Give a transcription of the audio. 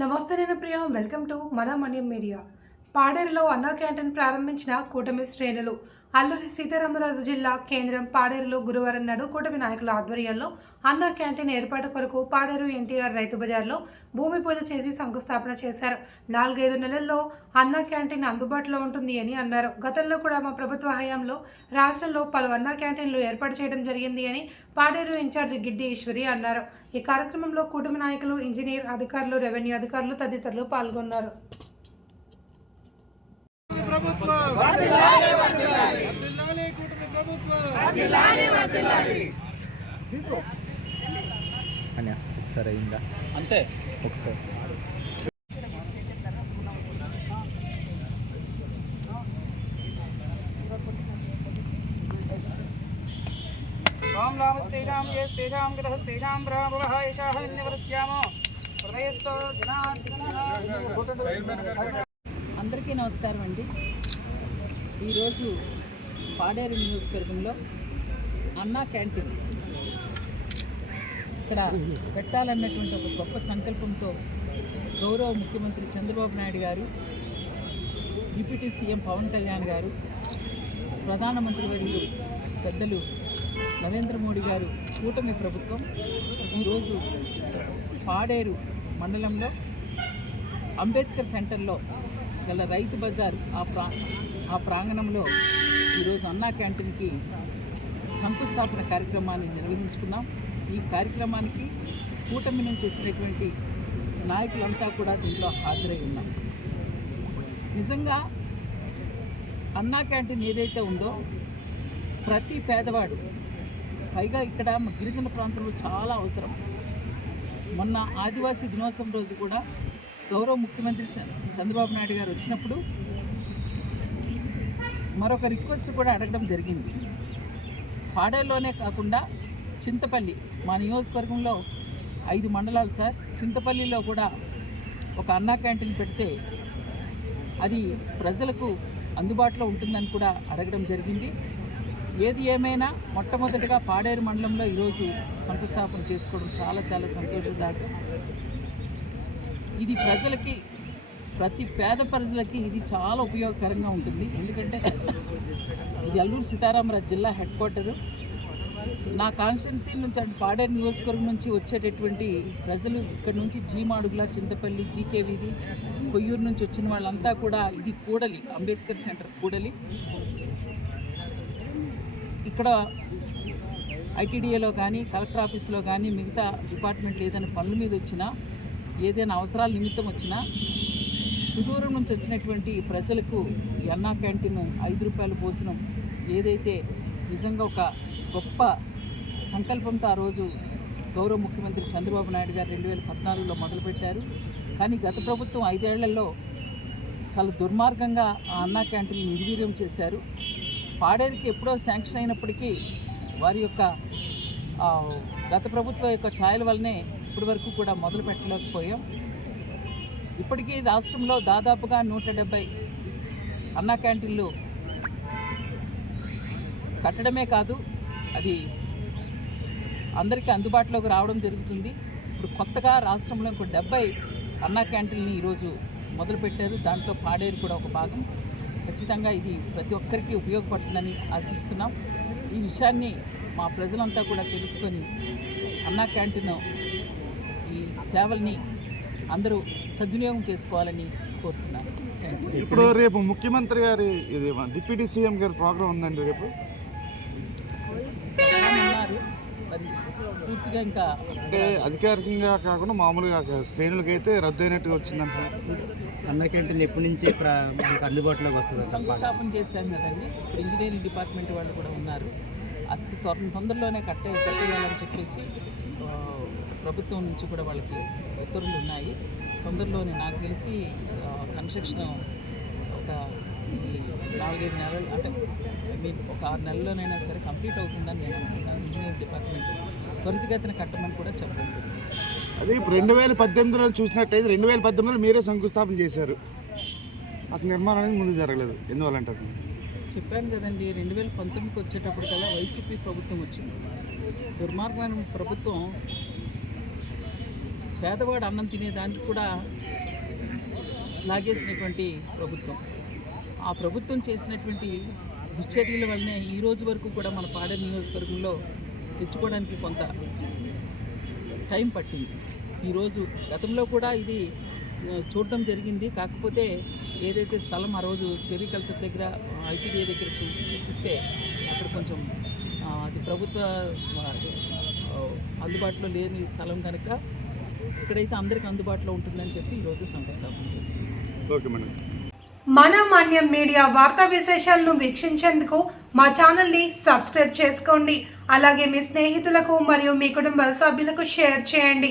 నమస్తే నేను Priya welcome to మన మనీ మీడియా. పాడేరులో అన్నా క్యాంటీన్ ప్రారంభించిన కూటమి శ్రేణులు. అల్లూరి సీతారామరాజు జిల్లా కేంద్రం పాడేరులో గురువారం నాడు కూటమి నాయకుల ఆధ్వర్యంలో అన్నా క్యాంటీన్ ఏర్పాటు కొరకు పాడేరు ఎన్టీఆర్ రైతు బజార్లో భూమి పూజ చేసి శంకుస్థాపన చేశారు. నాలుగైదు నెలల్లో అన్నా క్యాంటీన్ అందుబాటులో ఉంటుంది అని అన్నారు. గతంలో కూడా మా ప్రభుత్వ హయాంలో రాష్ట్రంలో పలు అన్నా క్యాంటీన్లు ఏర్పాటు చేయడం జరిగింది అని పాడేరు ఇన్ఛార్జ్ గిడ్డి ఈశ్వరి అన్నారు. ఈ కార్యక్రమంలో కూటమి నాయకులు ఇంజనీర్ అధికారులు రెవెన్యూ అధికారులు తదితరులు పాల్గొన్నారు. ప్రభుత్వం కూటమి ప్రభుత్వం అని ఒకసారి అయిందా అంతే ఒకసారి ఓం రామస్తేషాం యస్తేషాం గతస్తేషాం బ్రహ్మవః యశాః నివరస్యామో హృదయస్థో అందరికీ నమస్కారం అండి. ఈరోజు పాడేరు నియోజకవర్గంలో అన్నా క్యాంటీన్. ఇక్కడ పెట్టాలన్నటువంటి ఒక గొప్ప సంకల్పంతో గౌరవ ముఖ్యమంత్రి చంద్రబాబు నాయుడు గారు డిప్యూటీ సీఎం పవన్ కళ్యాణ్ గారు ప్రధానమంత్రి వర్యులు పెద్దలు నరేంద్ర మోడీ గారు కూటమి ప్రభుత్వం ఈరోజు పాడేరు మండలంలో అంబేద్కర్ సెంటర్లో గల రైతు బజార్ ఆ ప్రా ఆ ప్రాంగణంలో ఈరోజు అన్నా క్యాంటీన్కి శంకుస్థాపన కార్యక్రమాన్ని నిర్వహించుకున్నాం. ఈ కార్యక్రమానికి కూటమి నుంచి వచ్చినటువంటి నాయకులంతా కూడా దీంట్లో హాజరై ఉన్నాం. నిజంగా అన్నా క్యాంటీన్ ఏదైతే ఉందో ప్రతి పేదవాడు పైగా ఇక్కడ గిరిజన ప్రాంతంలో చాలా అవసరం. మొన్న ఆదివాసీ దినోత్సవం రోజు కూడా గౌరవ ముఖ్యమంత్రి చంద్రబాబు నాయుడు గారు వచ్చినప్పుడు మరొక రిక్వెస్ట్ కూడా అడగడం జరిగింది. పాడేరులోనే కాకుండా చింతపల్లి మా నియోజకవర్గంలో ఐదు మండలాలు సార్. చింతపల్లిలో కూడా ఒక అన్నా క్యాంటీన్ పెడితే అది ప్రజలకు అందుబాటులో ఉంటుందని కూడా అడగడం జరిగింది. ఏది ఏమైనా మొట్టమొదటిగా పాడేరు మండలంలో ఈరోజు శంకుస్థాపన చేసుకోవడం చాలా చాలా సంతోషదాయకం. ఇది ప్రజలకి ప్రతి పేద ప్రజలకి ఇది చాలా ఉపయోగకరంగా ఉంటుంది. ఎందుకంటే ఇది అల్లూరు సీతారామరాజు జిల్లా హెడ్ క్వార్టరు. నా కాన్స్టిట్యున్సీ నుంచి అంటే పాడేరు నియోజకవర్గం నుంచి వచ్చేటటువంటి ప్రజలు ఇక్కడ నుంచి జీమాడుగుల చింతపల్లి జీకే వీధి కొయ్యూరు నుంచి వచ్చిన వాళ్ళంతా కూడా ఇది కూడలి అంబేద్కర్ సెంటర్ కూడలి. ఇక్కడ ఐటీడీఏలో కానీ కలెక్టర్ ఆఫీస్లో కానీ మిగతా డిపార్ట్మెంట్లు ఏదైనా పనుల మీద వచ్చినా ఏదైనా అవసరాల నిమిత్తం వచ్చినా సుదూరం నుంచి వచ్చినటువంటి ప్రజలకు ఈ అన్నా క్యాంటీన్ ఐదు రూపాయల భోజనం ఏదైతే నిజంగా ఒక గొప్ప సంకల్పంతో ఆ రోజు గౌరవ ముఖ్యమంత్రి చంద్రబాబు నాయుడు గారు రెండు వేల పద్నాలుగులో మొదలుపెట్టారు. కానీ గత ప్రభుత్వం ఐదేళ్ళలో చాలా దుర్మార్గంగా ఆ అన్నా క్యాంటీన్ నిర్వీర్యం చేశారు. పాడేరుకి ఎప్పుడో శాంక్షన్ అయినప్పటికీ వారి యొక్క గత ప్రభుత్వం యొక్క ఛాయల వల్లనే ఇప్పటి వరకు కూడా మొదలు పెట్టలేకపోయాం. ఇప్పటికీ రాష్ట్రంలో దాదాపుగా నూట డెబ్బై అన్నా క్యాంటీన్లు కట్టడమే కాదు అది అందరికీ అందుబాటులోకి రావడం జరుగుతుంది. ఇప్పుడు కొత్తగా రాష్ట్రంలో ఇంకో డెబ్బై అన్నా క్యాంటీన్ని ఈరోజు మొదలుపెట్టారు దాంట్లో పాడేరు కూడా ఒక భాగం. ఖచ్చితంగా ఇది ప్రతి ఒక్కరికి ఉపయోగపడుతుందని ఆశిస్తున్నాం. ఈ విషయాన్ని మా ప్రజలంతా కూడా తెలుసుకొని అన్నా క్యాంటీన్ సేవల్ని అందరూ సద్వినియోగం చేసుకోవాలని కోరుతున్నాను. ఇప్పుడు రేపు ముఖ్యమంత్రి గారి ఇది డిప్యూటీ సీఎం గారి ప్రోగ్రామ్ ఉందండి రేపు? మరి పూర్తిగా ఇంకా అంటే అధికారికంగా కాకుండా మామూలుగా శ్రేణులకైతే రద్దు అయినట్టుగా వచ్చిందంట. అన్న క్యాంటీన్ ఎప్పటి నుంచి అందుబాటులోకి వస్తుంది సార్ శంకుస్థాపన చేశాం కదండి. ఇప్పుడు ఇంజనీరింగ్ డిపార్ట్మెంట్ వాళ్ళు కూడా ఉన్నారు. అతి త్వర తొందరలోనే కట్టే కట్టేయాలని చెప్పేసి ప్రభుత్వం నుంచి కూడా వాళ్ళకి ఉత్తర్వులు ఉన్నాయి. తొందరలోనే నాకు తెలిసి కన్స్ట్రక్షన్ ఒక నాలుగైదు నెలలు అంటే ఐ మీన్ ఒక ఆరు నెలల్లోనైనా సరే కంప్లీట్ అవుతుందని నేను అనుకుంటాను ఇంజనీరింగ్ డిపార్ట్మెంట్ త్వరితగతిన కట్టమని కూడా చెప్పండి అదే ఇప్పుడు రెండు వేల పద్దెనిమిదిలో చూసినట్టయితే రెండు వేల పద్దెనిమిదిలో మీరే శంకుస్థాపన చేశారు. అసలు నిర్మాణం అనేది ముందు జరగలేదు. ఎందువల్ల అంటారు? చెప్పాను కదండి రెండు వేల పంతొమ్మిదికి వచ్చేటప్పటికల్లా వైసీపీ ప్రభుత్వం వచ్చింది. దుర్మార్గమైన ప్రభుత్వం పేదవాడు అన్నం తినేదానికి కూడా లాగేసినటువంటి ప్రభుత్వం. ఆ ప్రభుత్వం చేసినటువంటి దుశ్చర్యల వల్లనే ఈ రోజు వరకు కూడా మన పాడేరు నియోజకవర్గంలో తెచ్చుకోవడానికి కొంత టైం పట్టింది. ఈరోజు గతంలో కూడా ఇది చూడడం జరిగింది. కాకపోతే ఏదైతే స్థలం ఆ రోజు చెరీ కల్చర్ దగ్గర ఐపీడీఏ దగ్గర చూ చూపిస్తే అక్కడ కొంచెం అది ప్రభుత్వ అందుబాటులో లేని స్థలం కనుక ఇక్కడైతే అందరికీ అందుబాటులో ఉంటుందని చెప్పి ఈరోజు శంకుస్థాపన చేస్తున్నాం మన మాన్యం మీడియా వార్తా విశేషాలను వీక్షించేందుకు మా ఛానల్ని సబ్స్క్రైబ్ చేసుకోండి. అలాగే మీ స్నేహితులకు మరియు మీ కుటుంబ సభ్యులకు షేర్ చేయండి.